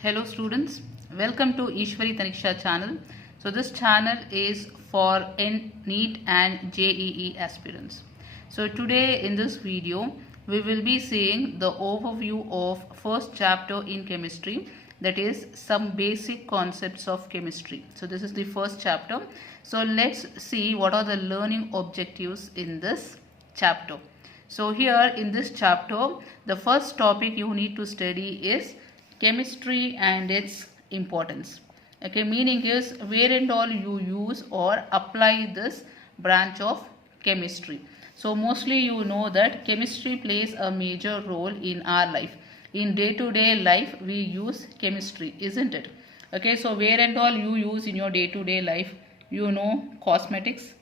Hello students, welcome to Ishwari Taniksha channel. So this channel is for NEET and JEE aspirants. So today in this video we will be seeing the overview of first chapter in chemistry, that is some basic concepts of chemistry. So this is the first chapter. So let's see what are the learning objectives in this chapter. So here in this chapter the first topic you need to study is chemistry and its importance. Okay, meaning is where and all you use or apply this branch of chemistry. So mostly you know that chemistry plays a major role in our life. In day-to-day life we use chemistry, isn't it? Okay, so where and all you use in your day-to-day life, you know, cosmetics,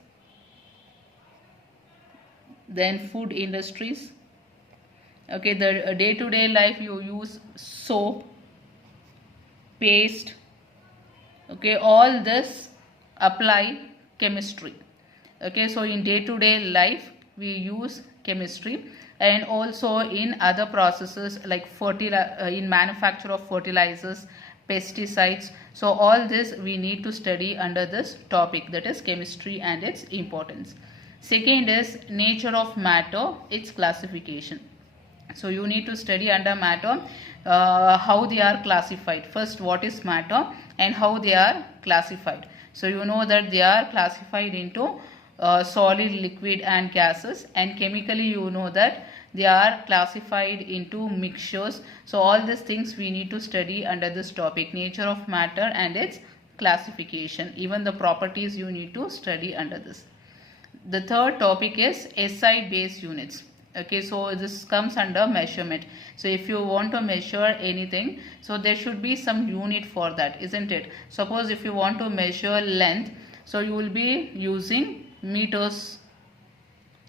then food industries. Okay, the day-to-day life you use soap, paste. Okay, all this apply chemistry. Okay, so in day-to-day life we use chemistry, and also in other processes like in manufacture of fertilizers, pesticides. So all this we need to study under this topic, that is chemistry and its importance. Second is nature of matter, its classification. So you need to study under matter how they are classified. First, what is matter and how they are classified. So you know that they are classified into solid, liquid and gases, and chemically you know that they are classified into mixtures. So all these things we need to study under this topic, nature of matter and its classification. Even the properties you need to study under this. The third topic is SI based units. Okay, so this comes under measurement. So if you want to measure anything, so there should be some unit for that, isn't it? Suppose if you want to measure length, so you will be using meters.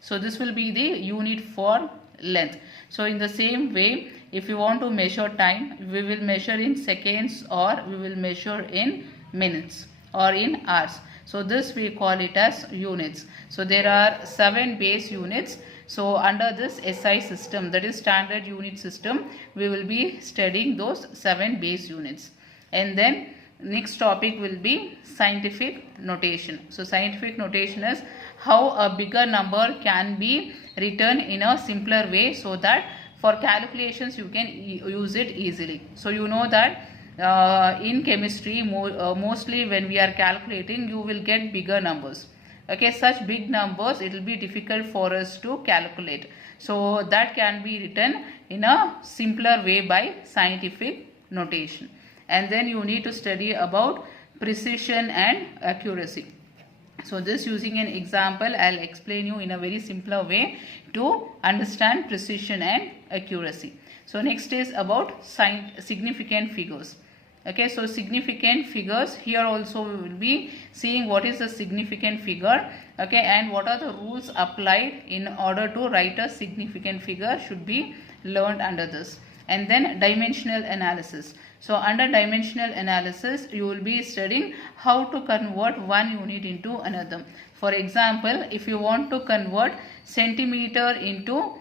So this will be the unit for length. So in the same way, if you want to measure time, we will measure in seconds or we will measure in minutes or in hours. So this we call it as units. So there are 7 base units. So under this SI system, that is standard unit system, we will be studying those 7 base units. And then next topic will be scientific notation. So scientific notation is how a bigger number can be written in a simpler way, so that for calculations you can use it easily. So you know that in chemistry mostly when we are calculating you will get bigger numbers. Okay, such big numbers it will be difficult for us to calculate. So that can be written in a simpler way by scientific notation. And then you need to study about precision and accuracy. So this, using an example, I'll explain you in a very simpler way to understand precision and accuracy. So next is about significant figures. Okay, so significant figures, here also we will be seeing what is a significant figure, okay, and what are the rules applied in order to write a significant figure should be learned under this. And then dimensional analysis. So under dimensional analysis you will be studying how to convert one unit into another. For example, if you want to convert centimeter into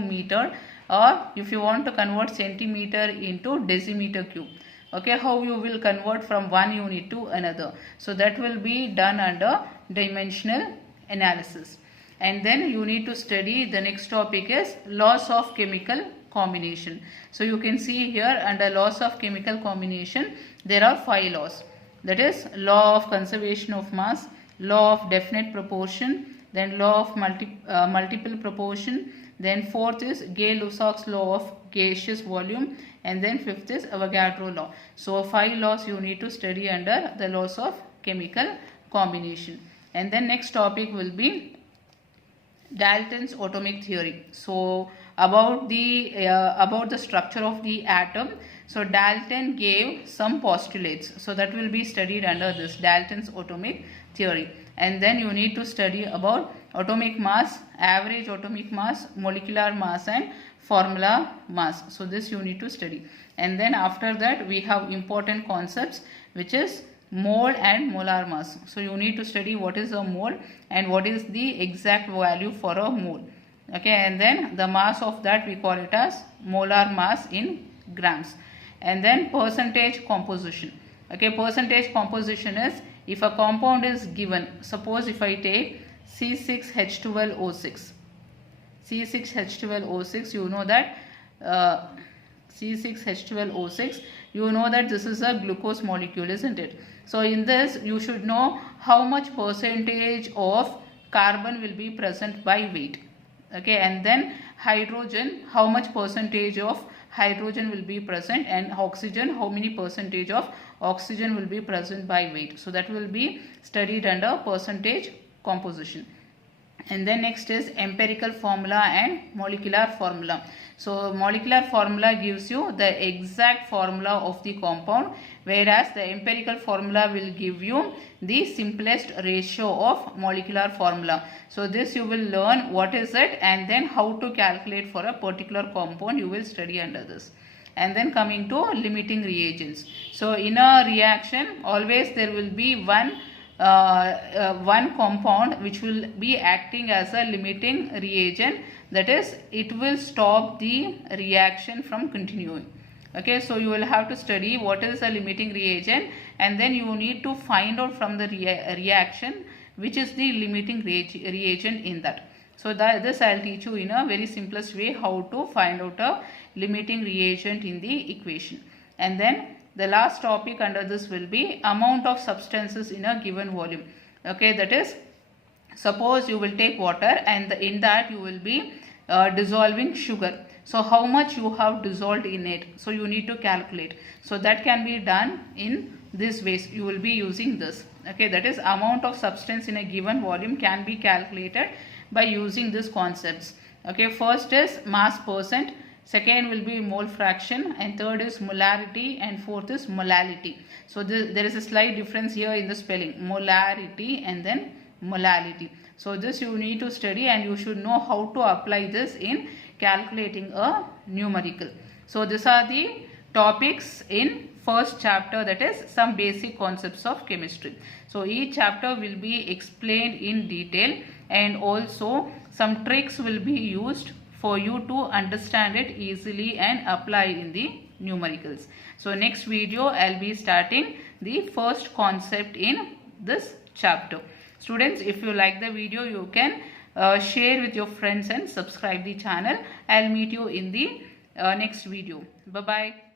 meter, or if you want to convert centimeter into decimeter cube, okay, how you will convert from one unit to another. So that will be done under dimensional analysis. And then you need to study, the next topic is laws of chemical combination. So you can see here under laws of chemical combination there are 5 laws, that is law of conservation of mass, law of definite proportion, then law of multiple proportion, then fourth is Gay-Lussac's law of gaseous volume, and then fifth is Avogadro law. So 5 laws you need to study under the laws of chemical combination. And then next topic will be Dalton's atomic theory. So about the structure of the atom, so Dalton gave some postulates, so that will be studied under this Dalton's atomic theory. And then you need to study about atomic mass, average atomic mass, molecular mass and formula mass. So this you need to study. And then after that we have important concepts, which is mole and molar mass. So you need to study what is a mole and what is the exact value for a mole. Okay, and then the mass of that we call it as molar mass in grams. And then percentage composition. Okay, percentage composition is if a compound is given, suppose if I take C6H12O6, C6H12O6, you know that C6H12O6, you know that this is a glucose molecule, isn't it? So in this you should know how much percentage of carbon will be present by weight. Okay, and then hydrogen, how much percentage of hydrogen will be present, and oxygen, how many percentage of oxygen will be present by weight. So that will be studied under percentage composition. And then next is empirical formula and molecular formula. So molecular formula gives you the exact formula of the compound, whereas the empirical formula will give you the simplest ratio of molecular formula. So this you will learn what is it, and then how to calculate for a particular compound you will study under this. And then coming to limiting reagents. So in a reaction always there will be one compound which will be acting as a limiting reagent, that is it will stop the reaction from continuing. Okay, so you will have to study what is a limiting reagent, and then you need to find out from the reaction which is the limiting reagent in that. So this I will teach you in a very simplest way how to find out a limiting reagent in the equation. And then the last topic under this will be amount of substances in a given volume. Okay, that is, suppose you will take water and in that you will be dissolving sugar. So how much you have dissolved in it, so you need to calculate. So that can be done in this way. You will be using this. Okay, that is amount of substance in a given volume can be calculated by using these concepts. Okay, first is mass percent, second will be mole fraction, and third is molarity, and fourth is molality. So there is a slight difference here in the spelling, molarity and then molality. So this you need to study, and you should know how to apply this in calculating a numerical. So these are the topics in first chapter, that is some basic concepts of chemistry. So each chapter will be explained in detail, and also some tricks will be used for you to understand it easily and apply in the numericals. So next video I'll be starting the first concept in this chapter. Students, if you like the video, you can share with your friends and subscribe the channel. I'll meet you in the next video. Bye bye.